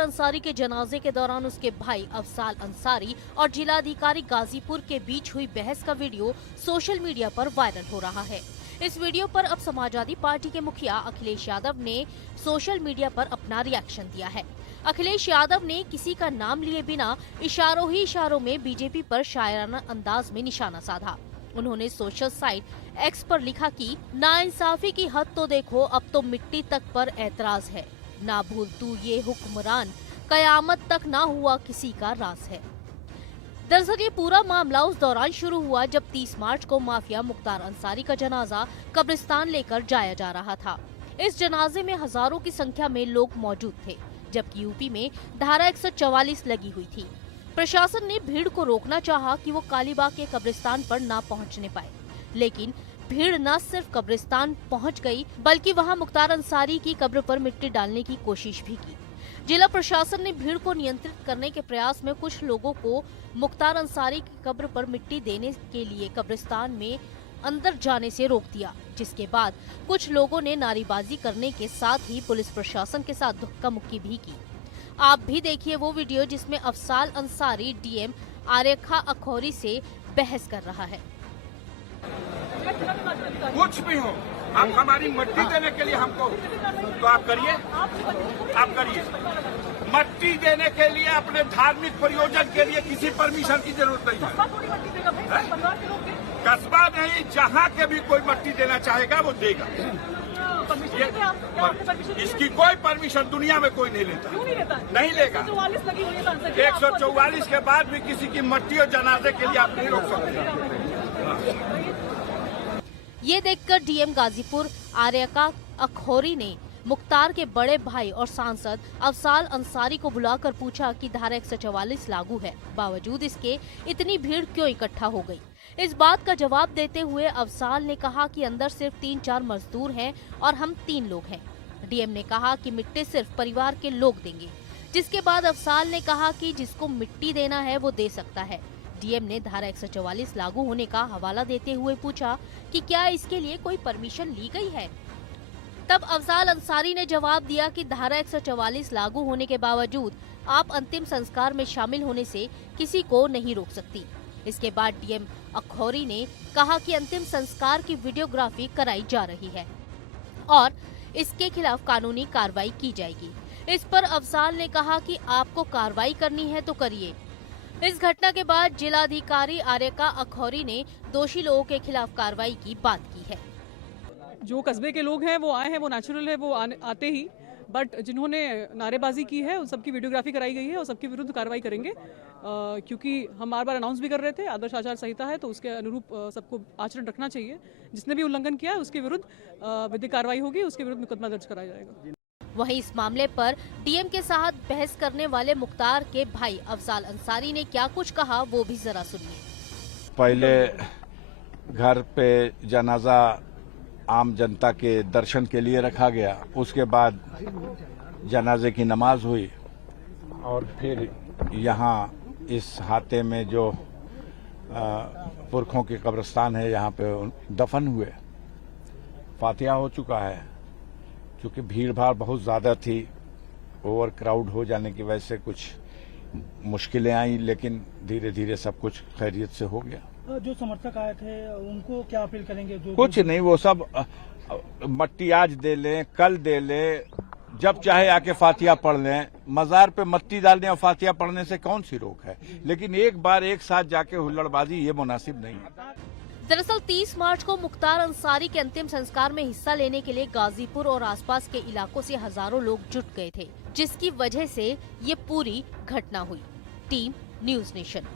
अंसारी के जनाजे के दौरान उसके भाई अफजाल अंसारी और जिलाधिकारी गाजीपुर के बीच हुई बहस का वीडियो सोशल मीडिया पर वायरल हो रहा है। इस वीडियो पर अब समाजवादी पार्टी के मुखिया अखिलेश यादव ने सोशल मीडिया पर अपना रिएक्शन दिया है। अखिलेश यादव ने किसी का नाम लिए बिना इशारों ही इशारों में बीजेपी पर शायराना अंदाज में निशाना साधा। उन्होंने सोशल साइट एक्स पर लिखा कि नाइंसाफी की हद तो देखो, अब तो मिट्टी तक पर एतराज है। ना भूल तू ये हुक्मरान, कयामत तक ना हुआ किसी का राज है। दरअसल ये पूरा मामला उस दौरान शुरू हुआ जब 30 मार्च को माफिया मुख्तार अंसारी का जनाजा कब्रिस्तान लेकर जाया जा रहा था। इस जनाजे में हजारों की संख्या में लोग मौजूद थे, जबकि यूपी में धारा 144 लगी हुई थी। प्रशासन ने भीड़ को रोकना चाहा कि वो कालीबाग के कब्रिस्तान पर ना पहुंचने पाए, लेकिन भीड़ न सिर्फ कब्रिस्तान पहुंच गई बल्कि वहां मुख्तार अंसारी की कब्र पर मिट्टी डालने की कोशिश भी की। जिला प्रशासन ने भीड़ को नियंत्रित करने के प्रयास में कुछ लोगों को मुख्तार अंसारी की कब्र पर मिट्टी देने के लिए कब्रिस्तान में अंदर जाने से रोक दिया, जिसके बाद कुछ लोगों ने नारेबाजी करने के साथ ही पुलिस प्रशासन के साथ धक्का मुक्की भी की। आप भी देखिए वो वीडियो जिसमें अफजाल अंसारी डीएम आरेखा अखौरी से बहस कर रहा है। कुछ भी हो, आप हमारी मट्टी देने के लिए हमको तो आप करिए, मट्टी देने के लिए अपने धार्मिक प्रयोजन के लिए किसी परमिशन की जरूरत नहीं है। कस्बा नहीं, जहाँ के भी कोई मट्टी देना चाहेगा वो देगा। इसकी कोई परमिशन दुनिया में कोई नहीं लेता, नहीं लेगा। 144 के बाद भी किसी की मट्टी और जनाजे के लिए आप नहीं रोक सकते। ये देखकर डीएम गाजीपुर आर्यका अखौरी ने मुख्तार के बड़े भाई और सांसद अफजाल अंसारी को बुलाकर पूछा कि धारा 144 लागू है, बावजूद इसके इतनी भीड़ क्यों इकट्ठा हो गई। इस बात का जवाब देते हुए अफजाल ने कहा कि अंदर सिर्फ 3-4 मजदूर हैं और हम 3 लोग हैं। डीएम ने कहा कि मिट्टी सिर्फ परिवार के लोग देंगे, जिसके बाद अफजाल ने कहा कि जिसको मिट्टी देना है वो दे सकता है। डीएम ने धारा 144 लागू होने का हवाला देते हुए पूछा कि क्या इसके लिए कोई परमिशन ली गई है। तब अफजाल अंसारी ने जवाब दिया कि धारा 144 लागू होने के बावजूद आप अंतिम संस्कार में शामिल होने से किसी को नहीं रोक सकती। इसके बाद डीएम अखौरी ने कहा कि अंतिम संस्कार की वीडियोग्राफी कराई जा रही है और इसके खिलाफ कानूनी कार्रवाई की जाएगी। इस पर अफजाल ने कहा कि आपको कार्रवाई करनी है तो करिए। इस घटना के बाद जिलाधिकारी आर्यका अखौरी ने दोषी लोगों के खिलाफ कार्रवाई की बात की है। जो कस्बे के लोग हैं वो आए हैं, वो नेचुरल है, वो आते ही, बट जिन्होंने नारेबाजी की है उन सबकी वीडियोग्राफी कराई गई है और सबके विरुद्ध कार्रवाई करेंगे, क्योंकि हम बार बार अनाउंस भी कर रहे थे आदर्श आचार संहिता है तो उसके अनुरूप सबको आचरण रखना चाहिए। जिसने भी उल्लंघन किया है उसके विरुद्ध विधिक कार्रवाई होगी, उसके विरुद्ध मुकदमा दर्ज कराया जाएगा। वहीं इस मामले पर डीएम के साथ बहस करने वाले मुख्तार के भाई अफजाल अंसारी ने क्या कुछ कहा वो भी जरा सुनिए। पहले घर पे जनाजा आम जनता के दर्शन के लिए रखा गया, उसके बाद जनाजे की नमाज हुई और फिर यहाँ इस हाते में जो पुरखों के कब्रिस्तान है यहाँ पे दफन हुए। फातिहा हो चुका है, क्योंकि भीड़ भाड़ बहुत ज्यादा थी, ओवर क्राउड हो जाने की वजह से कुछ मुश्किलें आई, लेकिन धीरे धीरे सब कुछ खैरियत से हो गया। जो समर्थक आए थे उनको क्या अपील करेंगे? कुछ नहीं, वो सब मट्टी आज दे लें, कल दे लें, जब चाहे आके फातिहा पढ़ लें। मजार पे मट्टी डालने और फातिहा पढ़ने से कौन सी रोक है, लेकिन एक बार एक साथ जाके हुल्लड़बाजी ये मुनासिब नहीं है। दरअसल 30 मार्च को मुख्तार अंसारी के अंतिम संस्कार में हिस्सा लेने के लिए गाजीपुर और आसपास के इलाकों से हजारों लोग जुट गए थे, जिसकी वजह से ये पूरी घटना हुई। Team news nation.